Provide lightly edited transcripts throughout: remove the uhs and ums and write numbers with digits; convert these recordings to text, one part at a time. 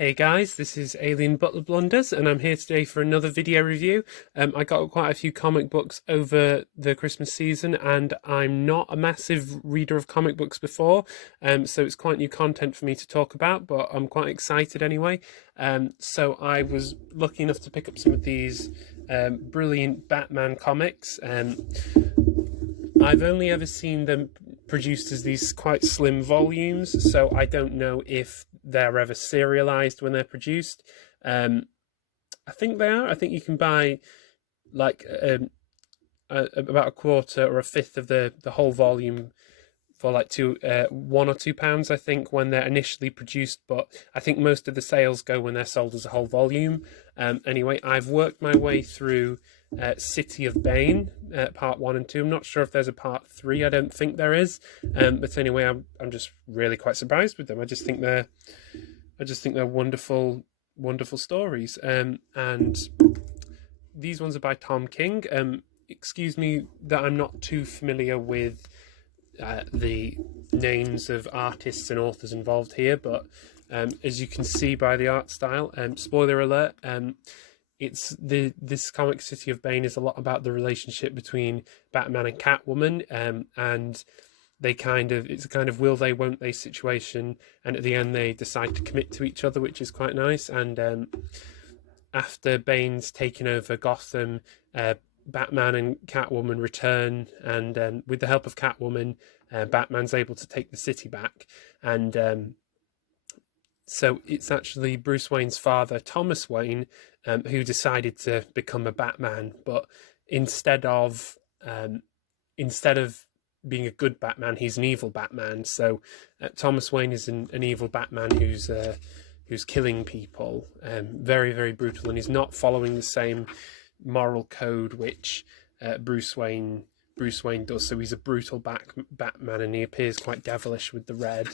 Hey guys, this is AlienButlerBlunders and I'm here today for another video review. I got quite a few comic books over the Christmas season and I'm not a massive reader of comic books before, so it's quite new content for me to talk about, but I'm quite excited anyway. So I was lucky enough to pick up some of these brilliant Batman comics. I've only ever seen them produced as these quite slim volumes, so I don't know if they're ever serialized when they're produced. I think they are. I think you can buy like about a quarter or a fifth of the whole volume for like £1 or £2, I think, when they're initially produced, but I think most of the sales go when they're sold as a whole volume. Anyway, I've worked my way through City of Bane, part 1 and 2. I'm not sure if there's a part 3. I don't think there is. But anyway, I'm just really quite surprised with them. I just think they're wonderful, wonderful stories. And these ones are by Tom King. Excuse me that I'm not too familiar with the names of artists and authors involved here, but as you can see by the art style, spoiler alert, this comic City of Bane is a lot about the relationship between Batman and Catwoman, and it's a kind of will they won't they situation, and at the end they decide to commit to each other, which is quite nice. And after Bane's taken over Gotham, Batman and Catwoman return, and with the help of Catwoman, Batman's able to take the city back. And so it's actually Bruce Wayne's father, Thomas Wayne, who decided to become a Batman, but instead of being a good Batman, he's an evil Batman. So Thomas Wayne is an evil Batman who's killing people, very, very brutal, and he's not following the same moral code which Bruce Wayne does. So he's a brutal Batman, and he appears quite devilish with the red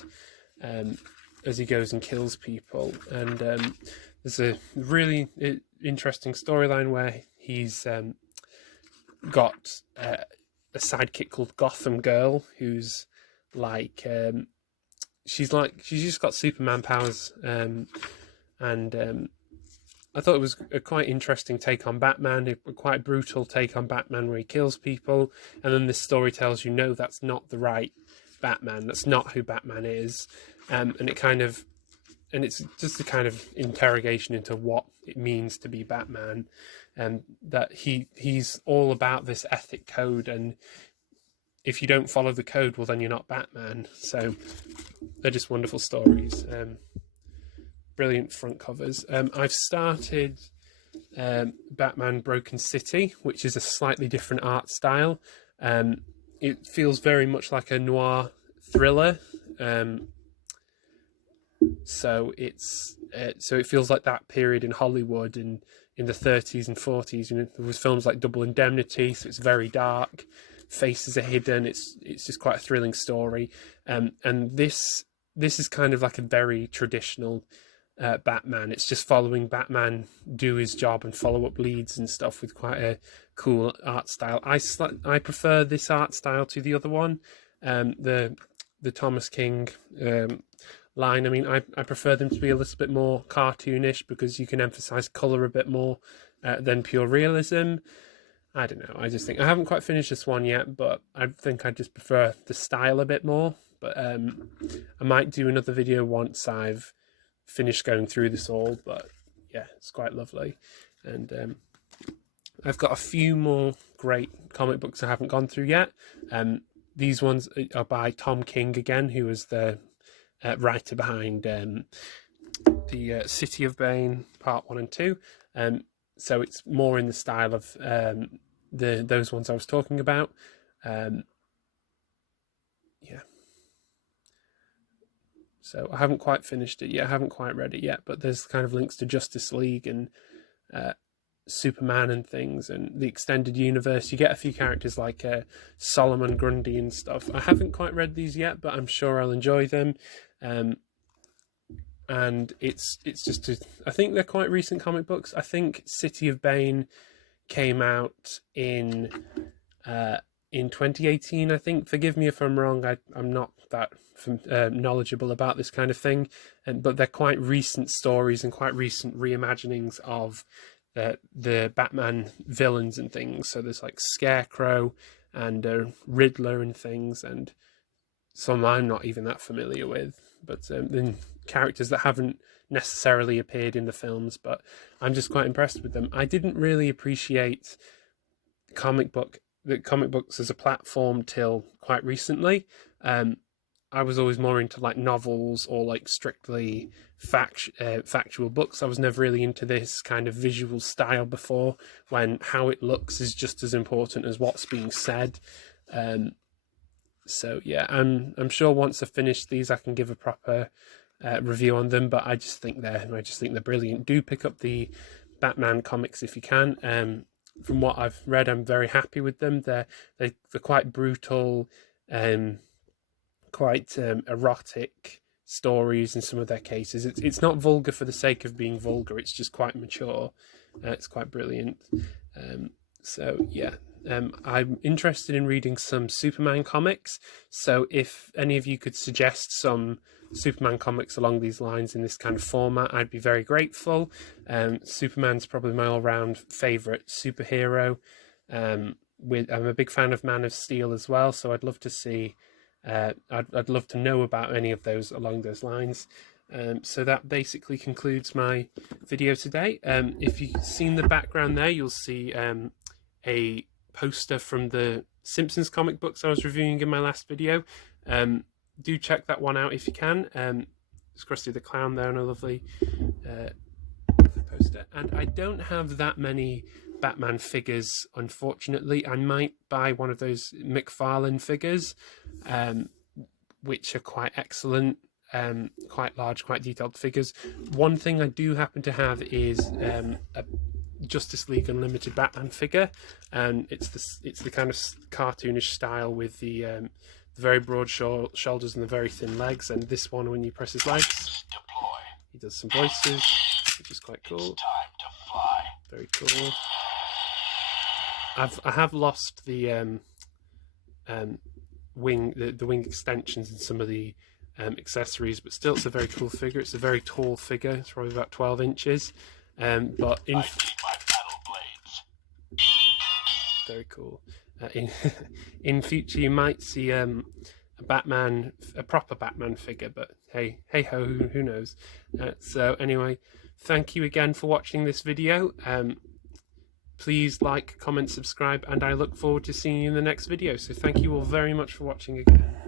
as he goes and kills people. And there's a really interesting storyline where he's got a sidekick called Gotham Girl, who's like she's just got Superman powers, and I thought it was a quite interesting take on Batman, a quite brutal take on Batman where he kills people, and then this story tells you, no, that's not the right Batman, that's not who Batman is. And it's just a kind of interrogation into what it means to be Batman, and that he's all about this ethic code, and if you don't follow the code, well, then you're not Batman. So they're just wonderful stories. Brilliant front covers. I've started Batman Broken City, which is a slightly different art style. It feels very much like a noir thriller. So it feels like that period in Hollywood in the 30s and 40s. You know, there was films like Double Indemnity, so it's very dark. Faces are hidden. It's just quite a thrilling story. And this is kind of like a very traditional Batman. It's just following Batman do his job and follow up leads and stuff with quite a cool art style. I prefer this art style to the other one, the Thomas King line. I mean, I prefer them to be a little bit more cartoonish because you can emphasize color a bit more than pure realism. I don't know. I just think I haven't quite finished this one yet, but I think I just prefer the style a bit more. But I might do another video once I've finished going through this all. But yeah, it's quite lovely. And I've got a few more great comic books I haven't gone through yet. These ones are by Tom King again, who was the writer behind the City of Bane Part 1 and 2. So it's more in the style of those ones I was talking about. Yeah. So I haven't quite finished it yet. I haven't quite read it yet, but there's kind of links to Justice League and Superman and things, and the extended universe. You get a few characters like Solomon Grundy and stuff. I haven't quite read these yet, but I'm sure I'll enjoy them. And it's just I think they're quite recent comic books. I think City of Bane came out in in 2018, I think. Forgive me if I'm wrong. I'm not that knowledgeable about this kind of thing, but they're quite recent stories and quite recent reimaginings of the Batman villains and things. So there's like Scarecrow and Riddler and things, and some I'm not even that familiar with, but then characters that haven't necessarily appeared in the films, but I'm just quite impressed with them. I didn't really appreciate the comic books as a platform till quite recently. I was always more into like novels or like strictly factual books. I was never really into this kind of visual style before, when how it looks is just as important as what's being said. So yeah, I'm sure once I finish these, I can give a proper review on them. But I just think they're brilliant. Do pick up the Batman comics if you can. From what I've read, I'm very happy with them. They're quite brutal, quite erotic stories in some of their cases. It's not vulgar for the sake of being vulgar. It's just quite mature. It's quite brilliant. So yeah. I'm interested in reading some Superman comics, so if any of you could suggest some Superman comics along these lines in this kind of format, I'd be very grateful. Superman's probably my all-round favourite superhero. I'm a big fan of Man of Steel as well, so I'd love to see, I'd love to know about any of those along those lines. So that basically concludes my video today. If you've seen the background there, you'll see a poster from the Simpsons comic books I was reviewing in my last video. Do check that one out if you can. It's Krusty the Clown there on a lovely poster. And I don't have that many Batman figures, unfortunately. I might buy one of those McFarlane figures, which are quite excellent, quite large, quite detailed figures. One thing I do happen to have is a Justice League Unlimited Batman figure, and it's the kind of cartoonish style with the very broad shoulders and the very thin legs. And this one, when you press his legs, he does some voices, which is quite cool. Very cool. I have lost the wing extensions and some of the accessories, but still, it's a very cool figure. It's a very tall figure. It's probably about 12 inches. But very cool. In future, you might see a proper Batman figure, but hey ho, who knows? So anyway, thank you again for watching this video. Please like, comment, subscribe, and I look forward to seeing you in the next video. So thank you all very much for watching again.